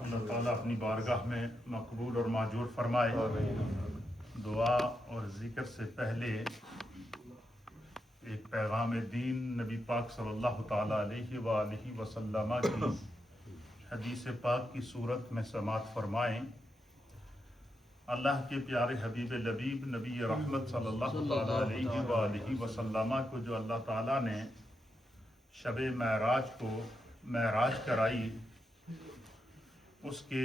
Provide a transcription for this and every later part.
اللہ تعالیٰ اپنی بارگاہ میں مقبول اور معجور فرمائے۔ دعا اور ذکر سے پہلے ایک پیغام دین نبی پاک صلی اللہ تعالیٰ علیہ وآلہ وسلم کی حدیث پاک کی صورت میں سماعت فرمائیں۔ اللہ کے پیارے حبیب لبیب نبی رحمت صلی اللہ تعالیٰ علیہ وآلہ وسلم کو جو اللہ تعالیٰ نے شب معراج کرائی، اس کے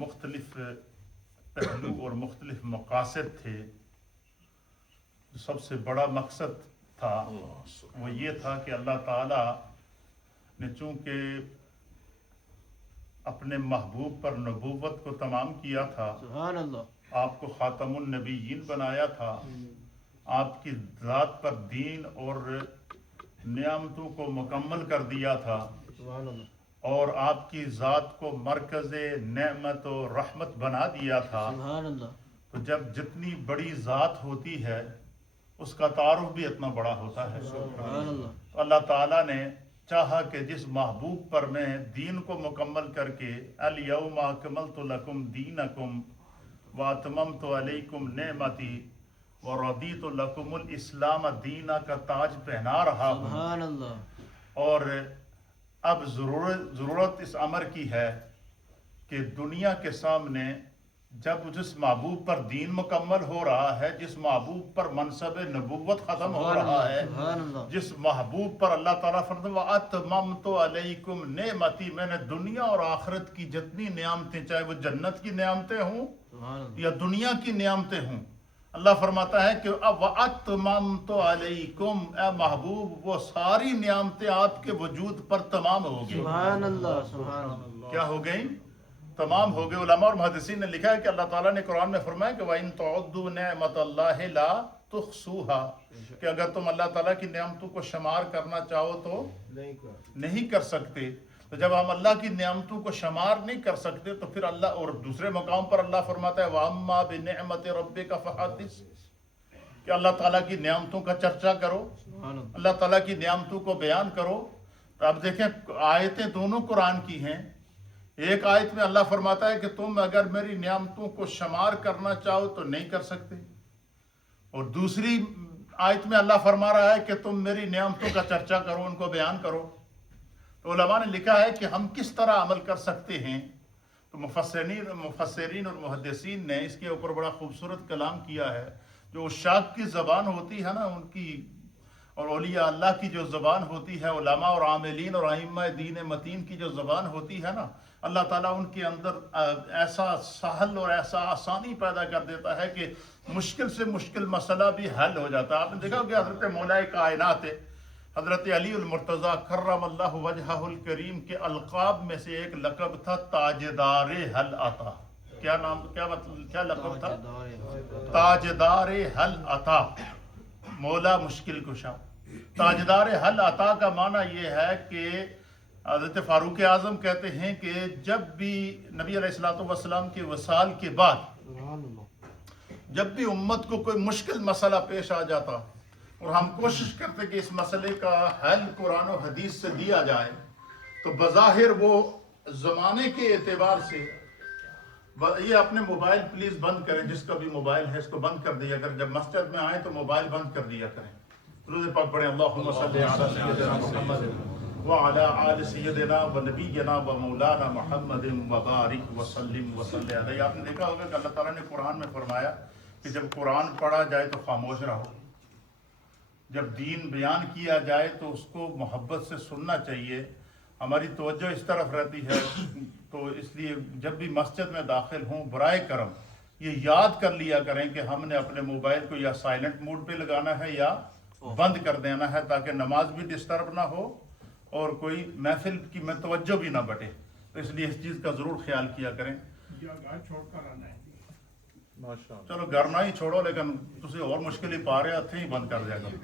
مختلف پہلو اور مختلف مقاصد تھے۔ سب سے بڑا مقصد تھا وہ یہ تھا کہ اللہ تعالیٰ نے چونکہ اپنے محبوب پر نبوت کو تمام کیا تھا، سبحان اللہ، آپ کو خاتم النبیین بنایا تھا، آپ کی ذات پر دین اور نعمتوں کو مکمل کر دیا تھا، سبحان اللہ، اور آپ کی ذات کو مرکز نعمت و رحمت بنا دیا تھا۔ سبحان اللہ، تو جب جتنی بڑی ذات ہوتی ہے اس کا تعارف بھی اتنا بڑا ہوتا ہے۔ سبحان اللہ، تو اللہ تعالیٰ نے چاہا کہ جس محبوب پر میں دین کو مکمل کر کے الیوم اکملت لکم دینکم واتممت علیکم نعمتی ورضیت لکم الاسلام دینا کا تاج پہنا رہا ہوں، سبحان اللہ، اور اب ضرورت اس امر کی ہے کہ دنیا کے سامنے جب جس محبوب پر دین مکمل ہو رہا ہے، جس محبوب پر منصب نبوت ختم ہو رہا ہے، سبحان اللہ، جس محبوب پر اللہ تعالیٰ فرماتا ہے وَأَتْمَمْتُ عَلَيْكُمْ نِعْمَتِي، میں نے دنیا اور آخرت کی جتنی نعمتیں، چاہے وہ جنت کی نعمتیں ہوں سبحان اللہ، یا دنیا کی نعمتیں ہوں، اللہ فرماتا ہے کہ وَأَتْمَمْتُ عَلَيْكُمْ، اے محبوب وہ ساری نعمتیں آپ کے وجود پر تمام ہو گئی۔ سبحان اللہ، سبحان اللہ، کیا ہو گئی؟ تمام ہو گئے۔ علماء اور محدثین نے لکھا ہے کہ اللہ تعالیٰ نے قرآن میں فرمایا کہ وَإِن تَعُدُّوا نِعْمَةَ اللَّهِ لَا تُحْصُوهَا، کہ اگر تم اللہ تعالیٰ کی نعمتوں کو شمار کرنا چاہو تو نہیں کر سکتے۔ تو جب ہم اللہ کی نعمتوں کو شمار نہیں کر سکتے تو پھر اللہ، اور دوسرے مقام پر اللہ فرماتا ہے وَأَمَّا بِنِعْمَةِ رَبِّكَ فَحَدِّثْ، کہ اللہ تعالیٰ کی نعمتوں کا چرچا کرو، سبحان اللہ، اللہ تعالیٰ کی نعمتوں کو بیان کرو۔ تو اب دیکھیں آیتیں دونوں قرآن کی ہیں۔ ایک آیت میں اللہ فرماتا ہے کہ تم اگر میری نعمتوں کو شمار کرنا چاہو تو نہیں کر سکتے، اور دوسری آیت میں اللہ فرما رہا ہے کہ تم میری نعمتوں کا چرچا کرو، ان کو بیان کرو۔ تو علماء نے لکھا ہے کہ ہم کس طرح عمل کر سکتے ہیں۔ تو مفسرین اور محدثین نے اس کے اوپر بڑا خوبصورت کلام کیا ہے۔ جو عشاق کی زبان ہوتی ہے نا ان کی، اور اولیاء اللہ کی جو زبان ہوتی ہے، علماء اور عاملین اور ائمہ دین متین کی جو زبان ہوتی ہے نا، اللہ تعالیٰ ان کے اندر ایسا سہل اور ایسا آسانی پیدا کر دیتا ہے کہ مشکل سے مشکل مسئلہ بھی حل ہو جاتا ہے۔ آپ نے دیکھا کہ حضرت مولا کائنات حضرت علی المرتضیٰ کرم اللہ وجہہ الکریم کے القاب میں سے ایک لقب تھا تاجدار حل عطا۔ کیا نام، کیا لقب تھا؟ تاجدار حل عطا، مولا مشکل کشا۔ تاجدار حل عطا کا معنی یہ ہے کہ حضرت فاروق اعظم کہتے ہیں کہ جب بھی نبی علیہ الصلوۃ والسلام کے وصال کے بعد سبحان اللہ، جب بھی امت کو کوئی مشکل مسئلہ پیش آ جاتا اور ہم کوشش کرتے کہ اس مسئلے کا حل قرآن و حدیث سے دیا جائے، تو بظاہر وہ زمانے کے اعتبار سے، یہ اپنے موبائل پلیز بند کریں، جس کا بھی موبائل ہے اس کو بند کر دیا کریں، جب مسجد میں آئیں تو موبائل بند کر دیا کریں۔ درود پاک پڑھیں، اللہم صلی علی سیدنا محمد وعلی آل سیدنا و نبینا و مولانا محمد وبارک وسلم وصلی علیہ۔ آپ نے دیکھا ہوگا کہ اللہ تعالیٰ نے قرآن میں فرمایا کہ جب قرآن پڑھا جائے تو خاموش رہو، جب دین بیان کیا جائے تو اس کو محبت سے سننا چاہیے۔ ہماری توجہ اس طرف رہتی ہے، تو اس لیے جب بھی مسجد میں داخل ہوں برائے کرم یہ یاد کر لیا کریں کہ ہم نے اپنے موبائل کو یا سائلنٹ موڈ پہ لگانا ہے یا بند کر دینا ہے، تاکہ نماز بھی ڈسٹرب نہ ہو اور کوئی محفل کی میں توجہ بھی نہ بٹے۔ تو اس لیے اس چیز کا ضرور خیال کیا کریں۔ چلو گھر نہ ہی چھوڑو، لیکن تسی اور مشکل ہی پا رہے ہتھیں ہی بند کر دیا کرو۔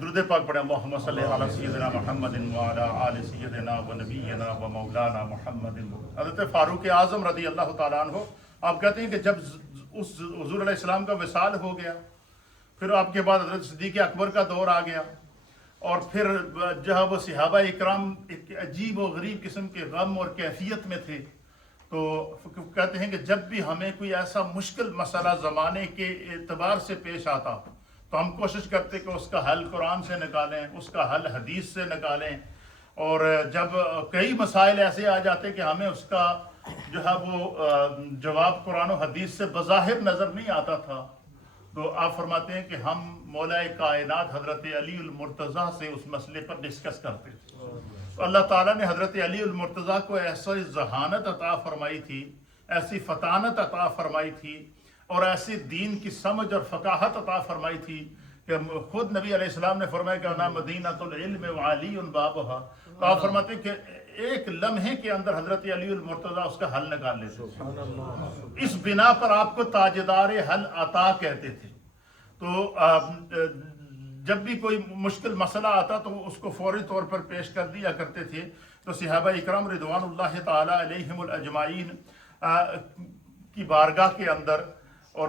درود پاک پڑھیں، اللہم صلی علی سیدنا محمد وعلی آل سیدنا و نبینا و مولانا محمد۔ حضرت فاروق اعظم رضی اللہ تعالیٰ عنہ آپ کہتے ہیں کہ جب اس حضور علیہ السلام کا وصال ہو گیا، پھر آپ کے بعد حضرت صدیق اکبر کا دور آ گیا، اور پھر جہاں وہ صحابہ اکرام ایک عجیب و غریب قسم کے غم اور کیفیت میں تھے، تو کہتے ہیں کہ جب بھی ہمیں کوئی ایسا مشکل مسئلہ زمانے کے اعتبار سے پیش آتا تو ہم کوشش کرتے کہ اس کا حل قرآن سے نکالیں، اس کا حل حدیث سے نکالیں، اور جب کئی مسائل ایسے آ جاتے کہ ہمیں اس کا جو ہے وہ جواب قرآن و حدیث سے بظاہر نظر نہیں آتا تھا، تو آپ فرماتے ہیں کہ ہم مولا کائنات حضرت علی المرتضیٰ سے اس مسئلے پر ڈسکس کرتے تھے۔ تو اللہ تعالیٰ نے حضرت علی المرتضیٰ کو ایسی ذہانت عطا فرمائی تھی، ایسی فطانت عطا فرمائی تھی، اور ایسی دین کی سمجھ اور فقاہت عطا فرمائی تھی کہ خود نبی علیہ السلام نے فرمایا کہ انا مدینۃ العلم وعلی بابھا۔ تو آپ فرماتے ہیں کہ ایک لمحے کے اندر حضرت علی المرتضیٰ اس کا حل نکال لیتے تھے، اس بنا پر آپ کو تاجدار حل عطا کہتے تھے۔ تو جب بھی کوئی مشکل مسئلہ آتا تو اس کو فوری طور پر پیش کر دیا کرتے تھے۔ تو صحابہ اکرام رضوان اللہ تعالی علیہم الاجمعین کی بارگاہ کے اندر اور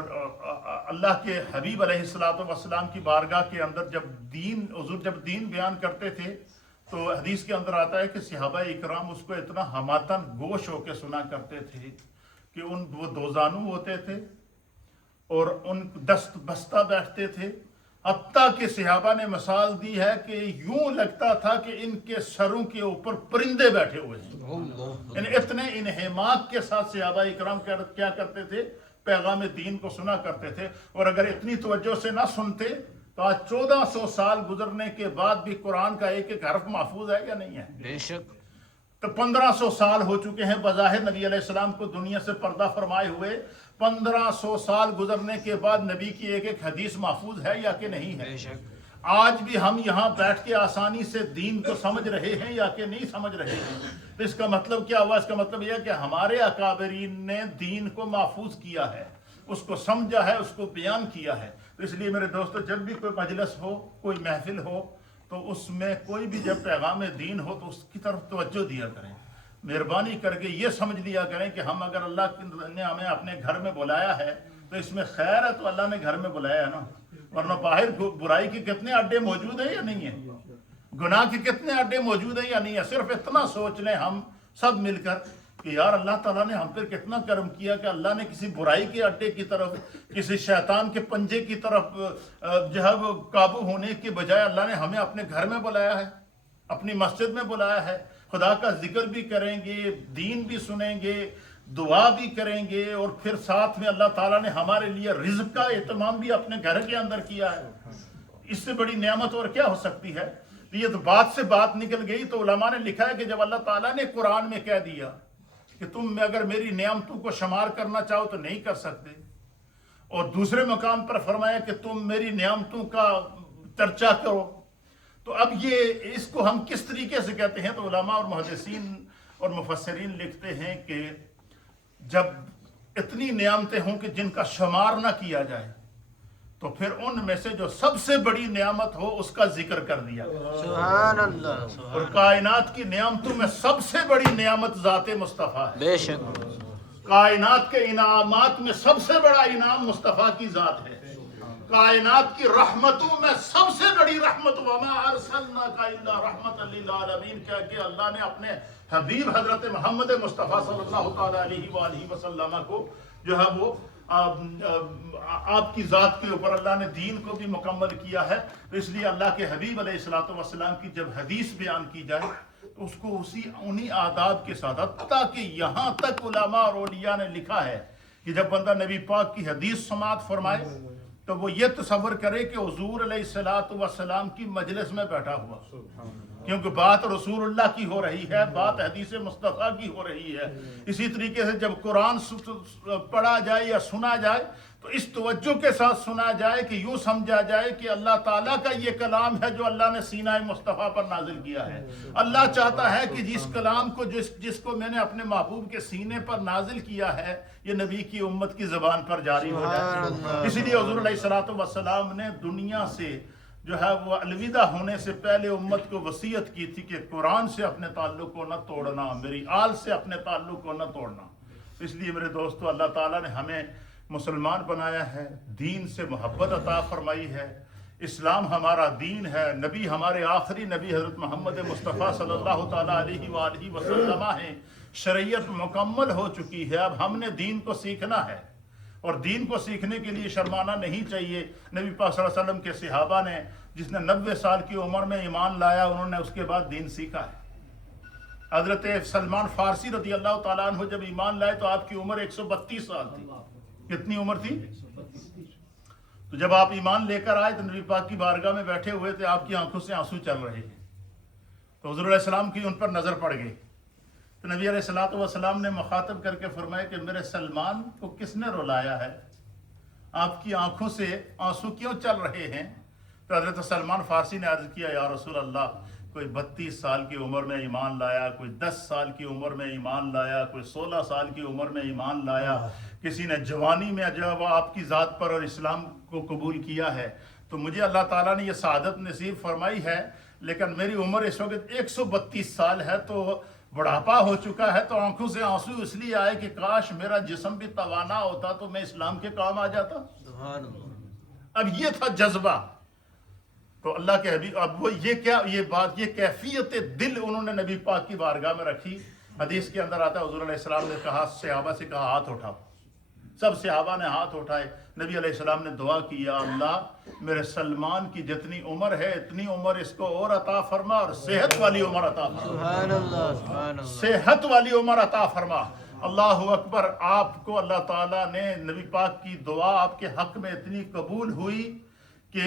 اللہ کے حبیب علیہ الصلوۃ والسلام کی بارگاہ کے اندر جب دین بیان کرتے تھے تو حدیث کے اندر آتا ہے کہ صحابہ اکرام اس کو اتنا ہماتن گوش ہو کے سنا کرتے تھے کہ وہ دو زانو ہوتے تھے اور ان دست بستہ بیٹھتے تھے، حتیٰ کہ صحابہ نے مثال دی ہے کہ یوں لگتا تھا کہ ان کے سروں کے اوپر پرندے بیٹھے ہوئے ہیں، یعنی اتنے انہماک کے ساتھ صحابہ اکرام کیا کرتے تھے، پیغام دین کو سنا کرتے تھے۔ اور اگر اتنی توجہ سے نہ سنتے تو آج 1400 سال گزرنے کے بعد بھی قرآن کا ایک ایک حرف محفوظ ہے یا نہیں ہے؟ بے شک۔ تو 1500 سال ہو چکے ہیں بظاہر نبی علیہ السلام کو دنیا سے پردہ فرمائے ہوئے، 1500 سال گزرنے کے بعد نبی کی ایک ایک حدیث محفوظ ہے یا کہ نہیں ہے؟ بے شک۔ آج بھی ہم یہاں بیٹھ کے آسانی سے دین کو سمجھ رہے ہیں یا کہ نہیں سمجھ رہے ہیں؟ تو اس کا مطلب کیا ہوا؟ اس کا مطلب یہ ہے کہ ہمارے اکابرین نے دین کو محفوظ کیا ہے، اس کو سمجھا ہے، اس کو بیان کیا ہے۔ تو اس لیے میرے دوستو، جب بھی کوئی مجلس ہو، کوئی محفل ہو، تو اس میں کوئی بھی جب پیغام دین ہو تو اس کی طرف توجہ دیا کریں، مہربانی کر کے یہ سمجھ لیا کریں کہ ہم اگر اللہ نے ہمیں اپنے گھر میں بلایا ہے تو اس میں خیر ہے، تو اللہ نے گھر میں بلایا ہے نا، ورنہ باہر برائی کے کتنے اڈے موجود ہیں یا نہیں ہیں، گناہ کے کتنے اڈے موجود ہیں یا نہیں ہیں۔ صرف اتنا سوچ لیں ہم سب مل کر کہ یار اللہ تعالیٰ نے ہم پر کتنا کرم کیا کہ اللہ نے کسی برائی کے اڈے کی طرف، کسی شیطان کے پنجے کی طرف جو ہے وہ قابو ہونے کے بجائے اللہ نے ہمیں اپنے گھر میں بلایا ہے، اپنی مسجد میں بلایا ہے، خدا کا ذکر بھی کریں گے، دین بھی سنیں گے، دعا بھی کریں گے، اور پھر ساتھ میں اللہ تعالیٰ نے ہمارے لیے رزق کا اہتمام بھی اپنے گھر کے اندر کیا ہے۔ اس سے بڑی نعمت اور کیا ہو سکتی ہے؟ یہ تو بات سے بات نکل گئی۔ تو علماء نے لکھا ہے کہ جب اللہ تعالیٰ نے قرآن میں کہہ دیا کہ تم اگر میری نعمتوں کو شمار کرنا چاہو تو نہیں کر سکتے، اور دوسرے مقام پر فرمایا کہ تم میری نعمتوں کا چرچا کرو، تو اب یہ اس کو ہم کس طریقے سے کہتے ہیں؟ تو علماء اور محدثین اور مفسرین لکھتے ہیں کہ جب اتنی نعمتیں ہوں کہ جن کا شمار نہ کیا جائے تو پھر ان میں سے جو سب سے بڑی نعمت ہو اس کا ذکر کر دیا۔ سبحان اللہ، سبحان اور کائنات کی نعمتوں میں سب سے بڑی نعمت ذات مصطفیٰ ہے۔ بے شک۔ کائنات کے انعامات میں سب سے بڑا انعام مصطفیٰ کی ذات ہے۔ کائنات کی رحمتوں میں سب سے بڑی رحمت وما ارسلناک الا رحمۃ للعالمین کہہ کے اللہ نے اپنے حبیب حضرت محمد مصطفیٰ صلی اللہ تعالی علیہ وآلہ وسلم کو جو ہے وہ آپ کی ذات کے اوپر اللہ نے دین کو بھی مکمل کیا ہے۔ تو اس لیے اللہ کے حبیب علیہ الصلوۃ والسلام کی جب حدیث بیان کی جائے تو اس کو انہی آداب کے ساتھ، حتیٰ کہ یہاں تک علماء اور اولیاء نے لکھا ہے کہ جب بندہ نبی پاک کی حدیث سماعت فرمائے تو وہ یہ تصور کرے کہ حضور علیہ الصلوۃ والسلام کی مجلس میں بیٹھا ہوا، کیونکہ بات رسول اللہ کی ہو رہی ہے، بات حدیث مصطفیٰ کی ہو رہی ہے۔ اسی طریقے سے جب قرآن پڑھا جائے یا سنا جائے تو اس توجہ کے ساتھ سنا جائے کہ یوں سمجھا جائے کہ اللہ تعالیٰ کا یہ کلام ہے جو اللہ نے سینہ مصطفیٰ پر نازل کیا ہے۔ اللہ چاہتا ہے کہ جس کلام کو جس کو میں نے اپنے محبوب کے سینے پر نازل کیا ہے یہ نبی کی امت کی زبان پر جاری ہو جائے۔ اسی لیے حضور علیہ الصلوۃ والسلام نے دنیا سے جو ہے وہ الوداع ہونے سے پہلے امت کو وصیت کی تھی کہ قرآن سے اپنے تعلق کو نہ توڑنا، میری آل سے اپنے تعلق کو نہ توڑنا۔ اس لیے میرے دوستو، اللہ تعالیٰ نے ہمیں مسلمان بنایا ہے، دین سے محبت عطا فرمائی ہے، اسلام ہمارا دین ہے، نبی ہمارے آخری نبی حضرت محمد مصطفیٰ صلی اللہ تعالیٰ علیہ وآلہ وسلم ہیں، شریعت مکمل ہو چکی ہے، اب ہم نے دین کو سیکھنا ہے، اور دین کو سیکھنے کے لیے شرمانا نہیں چاہیے۔ نبی پاک صلی اللہ علیہ وسلم کے صحابہ نے، جس نے 90 سال کی عمر میں ایمان لایا، انہوں نے اس کے بعد دین سیکھا ہے۔ حضرت سلمان فارسی رضی اللہ تعالیٰ عنہ جب ایمان لائے تو آپ کی عمر 132 سال تھی۔ کتنی عمر تھی؟ تو جب آپ ایمان لے کر آئے تو نبی پاک کی بارگاہ میں بیٹھے ہوئے تھے، آپ کی آنکھوں سے آنسو چل رہے ہیں، تو حضور علیہ السلام کی ان پر نظر پڑ گئی، تو نبی علیہ السلام نے مخاطب کر کے فرمایا کہ میرے سلمان کو کس نے رلایا ہے؟ آپ کی آنکھوں سے آنسو کیوں چل رہے ہیں؟ تو حضرت سلمان فارسی نے عرض کیا، یا رسول اللہ، کوئی 32 سال کی عمر میں ایمان لایا، کوئی 10 سال کی عمر میں ایمان لایا، کوئی 16 سال کی عمر میں ایمان لایا، کسی نے جوانی میں جب آپ کی ذات پر اور اسلام کو قبول کیا ہے، تو مجھے اللہ تعالیٰ نے یہ سعادت نصیب فرمائی ہے، لیکن میری عمر اس وقت 132 سال ہے، تو بڑھاپا ہو چکا ہے، تو آنکھوں سے آنسو اس لیے آئے کہ کاش میرا جسم بھی توانا ہوتا تو میں اسلام کے کام آ جاتا۔ سبحان اللہ۔ اب یہ تھا جذبہ، تو اللہ کے حبیب، اب وہ یہ بات، یہ کیفیت دل انہوں نے نبی پاک کی بارگاہ میں رکھی۔ حدیث کے اندر آتا ہے، حضور علیہ السلام نے کہا، صحابہ سے کہا ہاتھ اٹھاؤ، سب صحابہ نے ہاتھ اٹھائے، نبی علیہ السلام نے دعا کی، یا اللہ میرے سلمان کی جتنی عمر ہے اتنی عمر اس کو اور عطا فرما، اور صحت والی عمر عطا فرما، سبحان اللہ، سبحان اللہ۔ صحت والی عمر عطا فرما۔ اللہ اکبر۔ آپ کو اللہ تعالیٰ نے، نبی پاک کی دعا آپ کے حق میں اتنی قبول ہوئی کہ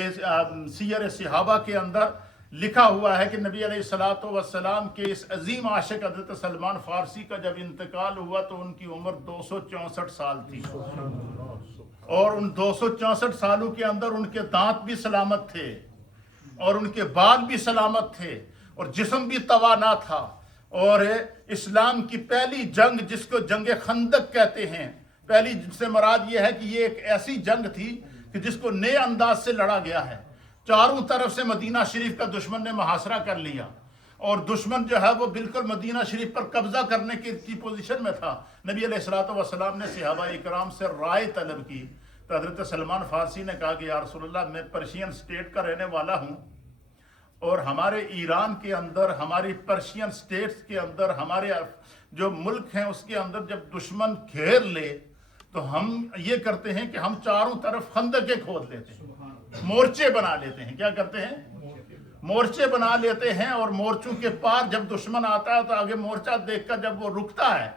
سیر صحابہ کے اندر لکھا ہوا ہے کہ نبی علیہ السلام کے اس عظیم عاشق حضرت سلمان فارسی کا جب انتقال ہوا تو ان کی عمر 264 سال تھی، اور ان 264 سالوں کے اندر ان کے دانت بھی سلامت تھے، اور ان کے بال بھی سلامت تھے، اور جسم بھی توانا تھا، اور اسلام کی پہلی جنگ، جس کو جنگ خندق کہتے ہیں، پہلی سے مراد یہ ہے کہ یہ ایک ایسی جنگ تھی کہ جس کو نئے انداز سے لڑا گیا ہے، چاروں طرف سے مدینہ شریف کا دشمن نے محاصرہ کر لیا، اور دشمن جو ہے وہ بالکل مدینہ شریف پر قبضہ کرنے کی پوزیشن میں تھا۔ نبی علیہ السلام نے صحابہ اکرام سے رائے طلب کی، تو حضرت سلمان فارسی نے کہا کہ یا رسول اللہ، میں پرشین سٹیٹ کا رہنے والا ہوں، اور ہمارے ایران کے اندر، ہماری پرشین سٹیٹس کے اندر، ہمارے جو ملک ہیں اس کے اندر جب دشمن گھیر لے تو ہم یہ کرتے ہیں کہ ہم چاروں طرف خندقیں کھود لیتے ہیں، مورچے بنا لیتے ہیں۔ کیا کرتے ہیں؟ مورچے بنا لیتے ہیں، اور مورچوں کے پار جب دشمن آتا ہے تو آگے مورچہ دیکھ کر جب وہ رکتا ہے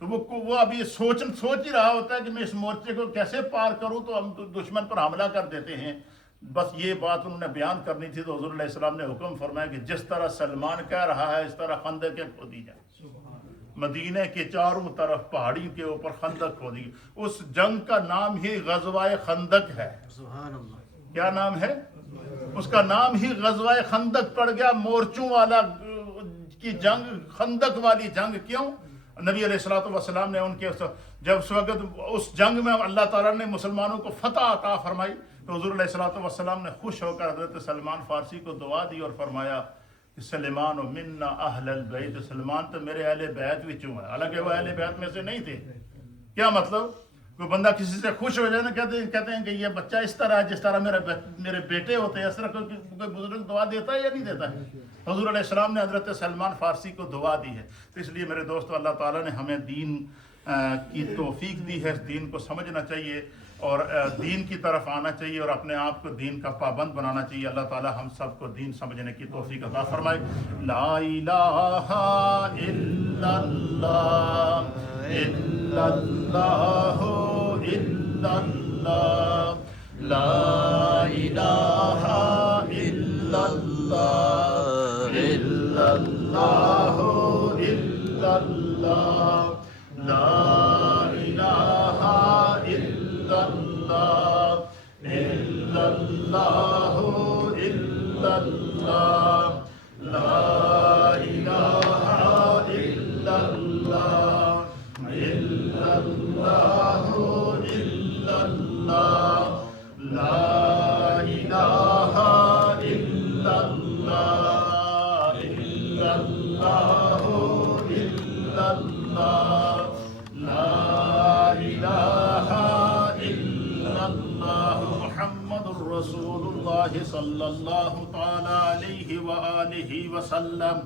تو وہ اب یہ سوچ ہی رہا ہوتا ہے کہ میں اس مورچے کو کیسے پار کروں، تو ہم دشمن پر حملہ کر دیتے ہیں۔ بس یہ بات انہوں نے بیان کرنی تھی، تو حضور علیہ السلام نے حکم فرمایا کہ جس طرح سلمان کہہ رہا ہے اس طرح خندقیں کھودی جائیں۔ مدینہ کے چاروں طرف پہاڑی کے اوپر خندق کھودی۔ اس جنگ کا نام ہی غزوہ خندق ہے۔ سبحان اللہ۔ کیا نام ہے اس کا؟ نام ہی غزوہ خندق پڑ گیا، مورچوں والا کی جنگ، خندق والی جنگ۔ کیوں؟ نبی علیہ السلام نے ان کے جب اس وقت اس جنگ میں اللہ تعالیٰ نے مسلمانوں کو فتح عطا فرمائی، تو حضور علیہ السلام نے خوش ہو کر حضرت سلمان فارسی کو دعا دی اور فرمایا کہ سلمان و منا اہل البیت، سلمان تو میرے اہل بیت وچوں ہے، حالانکہ وہ اہل بیت میں سے نہیں تھے۔ کیا مطلب؟ کوئی بندہ کسی سے خوش ہو جائے نا، کہتے ہیں کہ یہ بچہ اس طرح ہے جس طرح میرے بیٹے ہوتے ہیں، اس طرح کوئی بزرگ دعا دیتا ہے یا نہیں دیتا ہے؟ حضور علیہ السلام نے حضرت سلمان فارسی کو دعا دی ہے۔ تو اس لیے میرے دوستو، اللہ تعالیٰ نے ہمیں دین کی توفیق دی ہے، اس دین کو سمجھنا چاہیے اور دین کی طرف آنا چاہیے اور اپنے آپ کو دین کا پابند بنانا چاہیے۔ اللہ تعالیٰ ہم سب کو دین سمجھنے کی توفیق عطا فرمائے۔ لا الہ الا اللہ الا اللہ الا اللہ، لا الہ الا اللہ الا اللہ الا اللہ، لا الہ الا اللہ الا اللہ الا اللہ، لا الہ الا اللہ الا اللہ الا اللہ، لا الہ الا اللہ الا اللہ الا اللہ، لا الہ الا اللہ محمد رسول الله صلى الله تعالى عليه وآله وسلم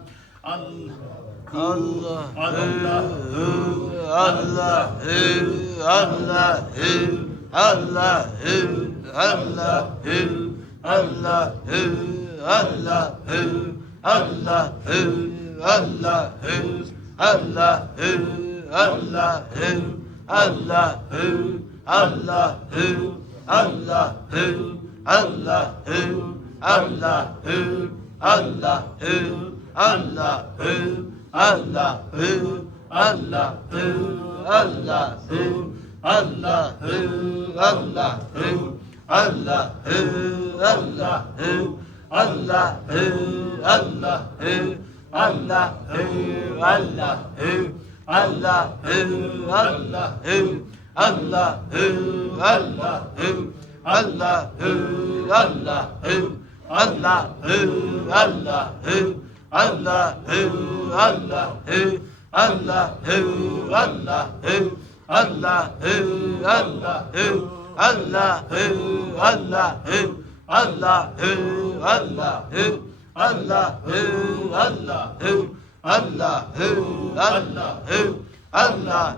اللہ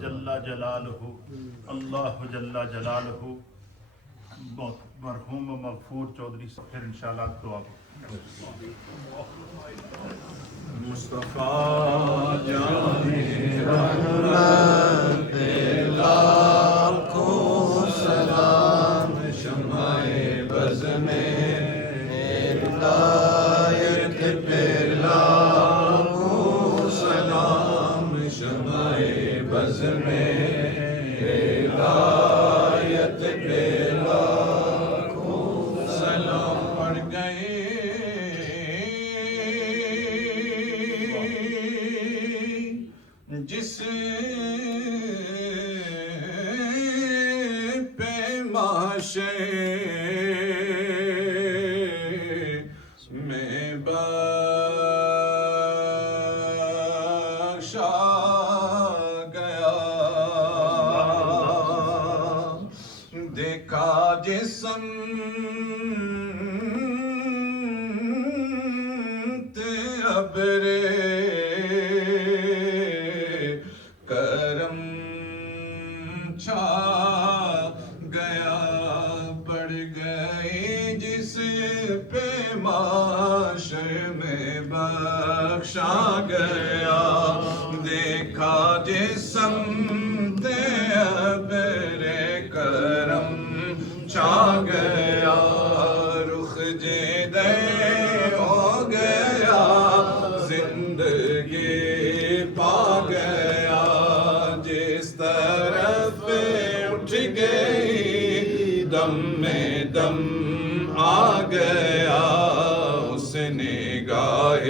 جل جلالہ اللہ جل جلالہ مرحوم مغفور چودھری سے پھر انشاءاللہ دعا مصطفیٰ جانے رحمت لاکھوں سلام شمع بز میں ہدایت پہ لاکھوں سلام شمع بز میں ہدایت پہ لاکھوں سلام پڑھ گئے جس پہ معاشر میں بخشا گیا دیکھا جسم ابرے کرم چھا گیا بڑھ گئی جس پہ معاشر میں بخشا گیا دیکھا جسم ابرے کرم چھا گیا رخ جیدے ہو گیا زندگی پا گیا جس طرف اٹھ گئی دم میں دم آ گیا اس نگاہ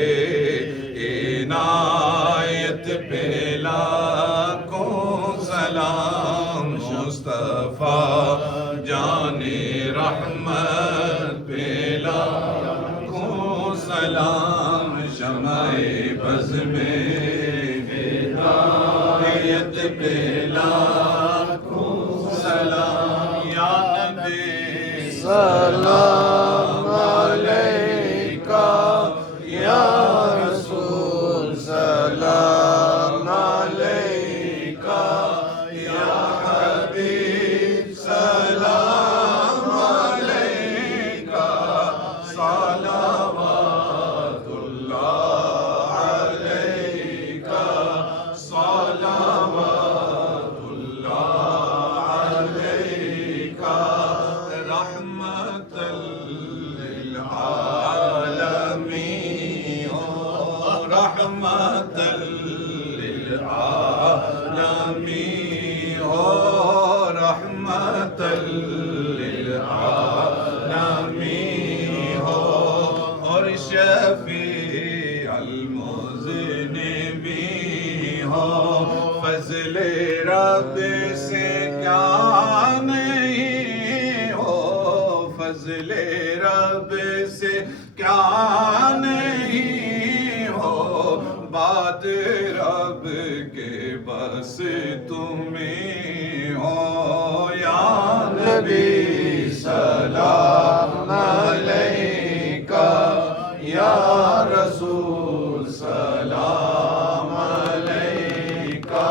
عنایت پہ لاکھوں سلام مصطفیٰ جان رحمت پہ لاکھوں سلام شمع بز میں ہدایت پہ لاکھوں سلام یا نبی سلام علیکہ یا رسول سلام علیکہ یا حبیب سلام علیکہ صلوات اللہ علیکہ صلوات اللہ علیکہ رحمت للعالمین رحمت للعالمین رحمت للعالمین اور شفیع المذنبین فضل رب سے کیا نہیں ہو فضل رب سے کیا نہیں ہو بات رب کے بس تمہیں ہو یا نبی سلام علیکہ یا رسول سلام علیکہ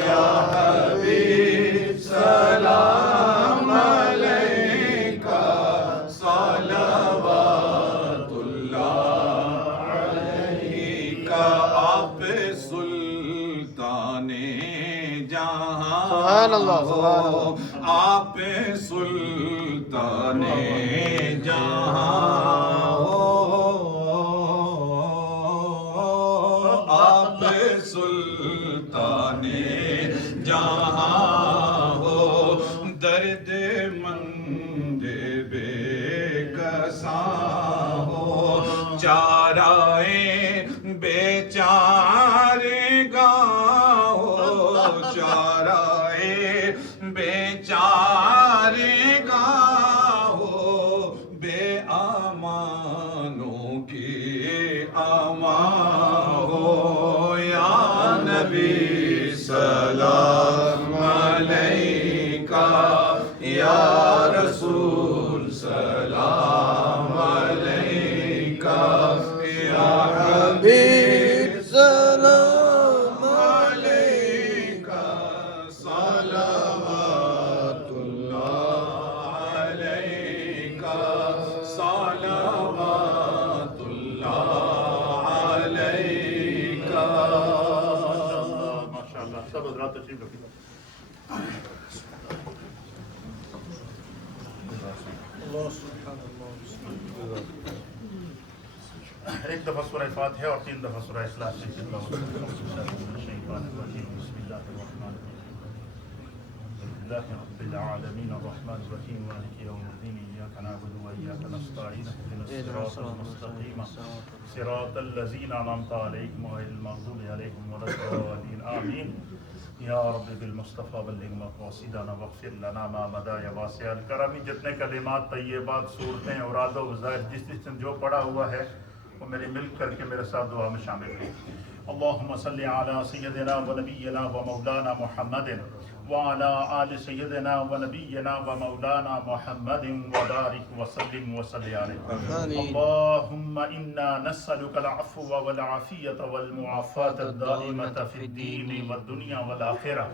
یا حبیب سلام علیکہ صلوات اللہ علیکہ آپ سلطان جہاں سبحان اللہ، سبحان اللہ۔ آپ سلطان جہاں ہو آپ سلطان جہاں ہو درد مند بے کساں ہو چارائے بیچارے گاں ہو چارائے بیچارے گاں ہو بے امانوں کی امان ہو یا نبی سلام علیکہ یا رسول سلام علیکہ یا حبیب سلام علیکہ صلوات اللہ علیکہ صلوات اللہ علیکہ ماشاءاللہ سب حضرات تشریف رکھیے ایک دفعہ سورہ فاتحہ اور 3 دفعہ سورہ اخلاص سے بسم اللہ الرحمن الرحیم لله رب العالمين الرحمن الرحيم مالك يوم الدين إياك نعبد وإياك نستعين اهدنا الصراط المستقيم صراط الذين أنعمت عليهم غير المغضوب عليهم ولا الضالين آمين یا رب بالمصطفیٰ بلغ مقاصدنا واغفر لنا ما مضى یا واسع الکرم۔ جتنے کلمات طیبات صورتیں اوراد و وظائف جس نے جو پڑھا ہوا ہے وہ میری مل کر کے میرے ساتھ دعا میں شامل ہے۔ اللہم صلی علی سیدنا و نبینا و مولانا محمد وعلى آل سيدنا ونبينا ومولانا محمد وبارك وسلم وصل عليه اللهم إنا نسألك العفو والعافية والمعافاة الدائمة في الدين والدنيا والآخرة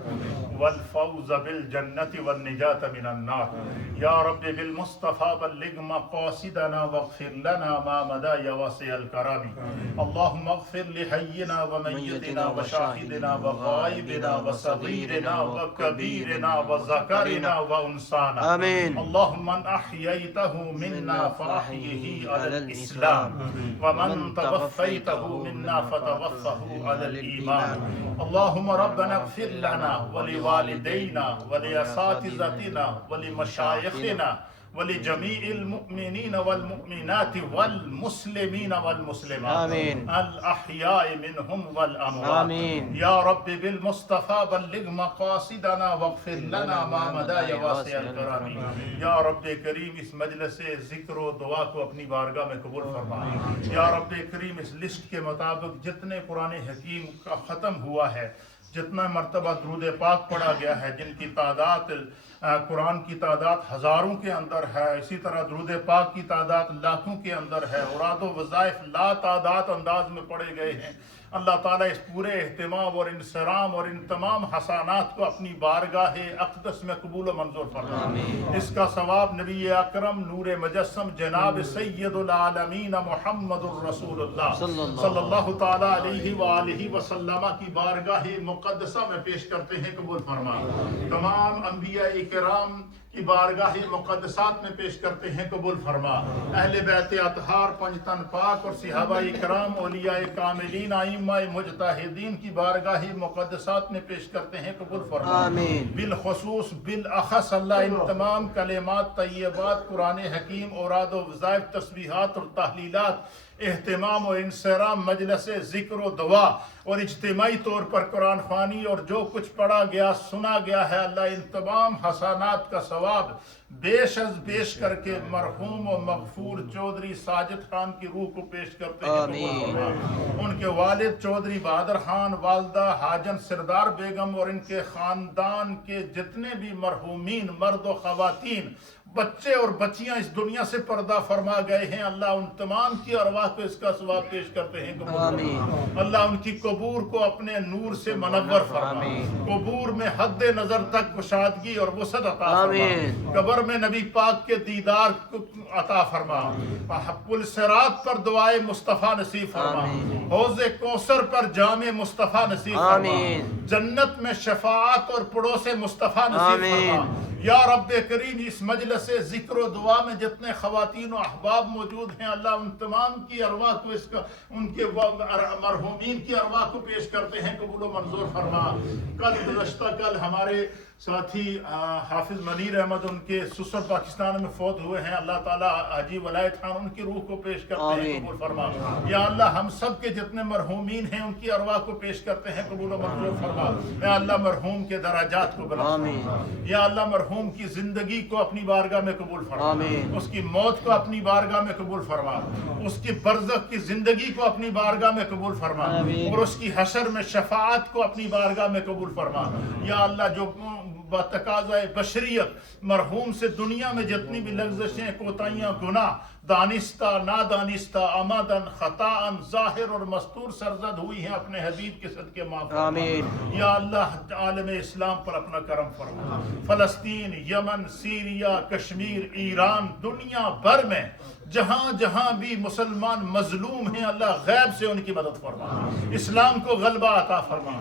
والفوز بالجنة والنجاة من النار يا رب بالمصطفى بلغ مقاصدنا واغفر لنا ما مضى يا واسع الكرم اللهم اغفر لحينا وميتنا وشاهدنا وغائبنا وصغيرنا وكبيرنا وذكرنا وأنثانا آمين اللهم من أحييته منا فأحيه على الإسلام ومن توفيته منا فتوفه على الإيمان اللهم ربنا اغفر لنا ولوالدينا ولأساتذتنا ولمشايخنا ولجميع المؤمنين والمؤمنات والمسلمين والمسلمات آمين الأحياء منهم والأموات آمين يا رب بالمصطفى بلغ مقاصدنا واغفر لنا ما مضى يا واسع الكرم یا رب کریم اس مجلس ذکر و دعا کو اپنی بارگاہ میں قبول فرما یا رب کریم اس لسٹ کے مطابق جتنے قرآن حکیم کا ختم ہوا ہے جتنا مرتبہ درود پاک پڑھا گیا ہے جن کی تعداد قرآن کی تعداد ہزاروں کے اندر ہے اسی طرح درود پاک کی تعداد لاکھوں کے اندر ہے اوراد و وظائف لا تعداد انداز میں پڑھے گئے ہیں اللہ تعالیٰ اس پورے اہتمام اور انصرام اور ان تمام حسنات کو اپنی بارگاہ اقدس میں قبول و منظور فرما اس کا ثواب نبی اکرم نور مجسم جناب سید العالمین محمد الرسول اللہ صلی اللہ تعالیٰ علیہ وآلہ وسلم کی بارگاہ مقدسہ میں پیش کرتے ہیں قبول فرما تمام انبیاء کرام کی بارگاہ مقدسات میں پیش کرتے ہیں قبول فرما اہل بیت اطہار پنجتن پاک اور صحابہ کرام اولیاء کاملین ائمہ مجتہدین کی بارگاہ مقدسات میں پیش کرتے ہیں قبول فرما آمین بالخصوص بالاخص اللہ ان تمام کلمات طیبات قرآن حکیم اوراد و وظائف تسبیحات اور تحلیلات اہتمام و انصرام مجلس ذکر و دعا اور اجتماعی طور پر قرآن خوانی اور جو کچھ پڑھا گیا سنا گیا ہے اللہ ان تمام حسنات کا ثواب بیش از بیش کر کے مرحوم و مغفور چودھری ساجد خان کی روح کو پیش کرتے ہیں قبول فرما۔ ان کے والد چودھری بہادر خان، والدہ حاجن سردار بیگم اور ان کے خاندان کے جتنے بھی مرحومین مرد و خواتین بچے اور بچیاں اس دنیا سے پردہ فرما گئے ہیں اللہ ان تمام کی ارواح کو اس کا ثواب پیش کرتے ہیں قبول فرما۔ اللہ ان کی قبور کو اپنے نور سے منور فرما، قبور میں حد نظر تک کشادگی اور وسعت عطا فرما، قبر میں نبی پاک کے دیدار کو عطا فرما، پل صراط پر دعائے مصطفیٰ نصیب فرما، حوض کوثر پر جام مصطفیٰ نصیب فرما، جنت میں شفاعت اور پڑوس مصطفیٰ نصیب فرما۔ یا رب کریم اس مجلس ذکر و دعا میں جتنے خواتین و احباب موجود ہیں اللہ ان تمام کی ارواح کو اس کا ان کے مرحومین کی ارواح کو پیش کرتے ہیں قبول و منظور فرما۔ گزشتہ کل ہمارے ساتھی حافظ منیر احمد ان کے سسر پاکستان میں فوت ہوئے ہیں اللہ تعالیٰ حاجی ولایت خان ان کی روح کو پیش کرتے ہیں قبول فرما۔ یا اللہ ہم سب کے جتنے مرحومین ہیں ان کی ارواح کو پیش کرتے ہیں قبول و منظور فرما۔ یا اللہ مرحوم کے درجات کو بلند فرما، یا اللہ مرحوم کی زندگی کو اپنی بارگاہ میں قبول فرما، اس کی موت کو اپنی بارگاہ میں قبول فرما، اس کی برزخ کی زندگی کو اپنی بارگاہ میں قبول فرما اور اس کی حشر میں شفاعت کو اپنی بارگاہ میں قبول فرما۔ یا اللہ جو بتقاضۂ بشریت مرحوم سے دنیا میں جتنی بھی لغزشیں کوتاہیاں گناہ دانستہ نادانستہ عمدن خطاً ظاہر اور مستور سرزد ہوئی ہیں اپنے حبیب کے صدقے معاف فرما۔ یا اللہ عالم اسلام پر اپنا کرم فرما، فلسطین، یمن، سیریا، کشمیر، ایران، دنیا بھر میں جہاں جہاں بھی مسلمان مظلوم ہیں اللہ غیب سے ان کی مدد فرما، اسلام کو غلبہ عطا فرما،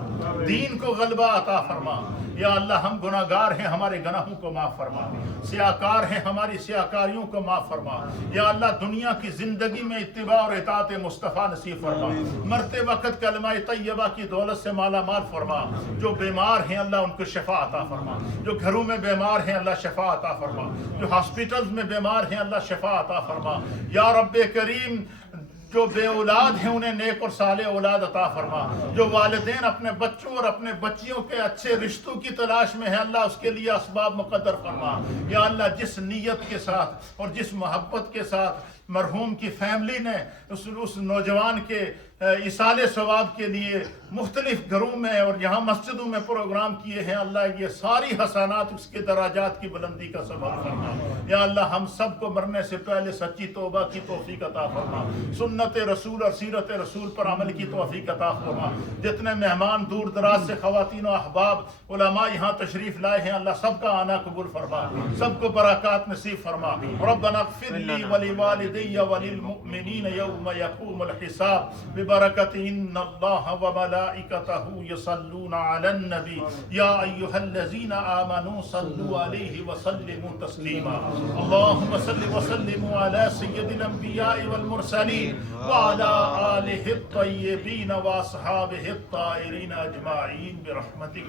دین کو غلبہ عطا فرما۔ یا اللہ ہم گناہگار ہیں ہمارے گناہوں کو معاف فرما، سیاکار ہیں ہماری سیاکاریوں کو معاف فرما۔ یا اللہ دنیا کی زندگی میں اتباع اور اطاعت مصطفیٰ نصیب فرما، مرتے وقت کلمہ طیبہ کی دولت سے مالا مال فرما۔ جو بیمار ہیں اللہ ان کو شفا عطا فرما، جو گھروں میں بیمار ہیں اللہ شفا عطا فرما، جو ہاسپٹلز میں بیمار ہیں اللہ شفا عطا فرما۔ یا رب کریم جو بے اولاد ہیں انہیں نیک اور صالح اولاد عطا فرما، جو والدین اپنے بچوں اور اپنے بچیوں کے اچھے رشتوں کی تلاش میں ہیں اللہ اس کے لیے اسباب مقدر فرما۔ یا اللہ جس نیت کے ساتھ اور جس محبت کے ساتھ مرحوم کی فیملی نے اس نوجوان کے ایصال ثواب کے لیے مختلف گھروں میں اور یہاں مسجدوں میں پروگرام کیے ہیں اللہ یہ ساری حسنات اس کے دراجات کی بلندی کا سبب فرما۔ یا اللہ ہم سب کو مرنے سے پہلے سچی توبہ کی توفیق عطا فرما، سنت رسول اور سیرت رسول پر عمل کی توفیق عطا فرما۔ جتنے مہمان دور دراز سے خواتین و احباب علماء یہاں تشریف لائے ہیں اللہ سب کا آنا قبول فرما، سب کو برکات نصیب فرما۔ ربنا اغفر لی ولوالدی وللمؤمنین یوم یقوم الحساب ببرکت ان اللہ وملائکتہ یصلون علی النبی یا ایہا الذین آمنوا صلوا علیہ وسلموا تسلیما۔ اللہم صل وسلم علی سید الانبیاء والمرسلین وعلی آلہ الطیبین واصحابہ الطاہرین اجمعین برحمتک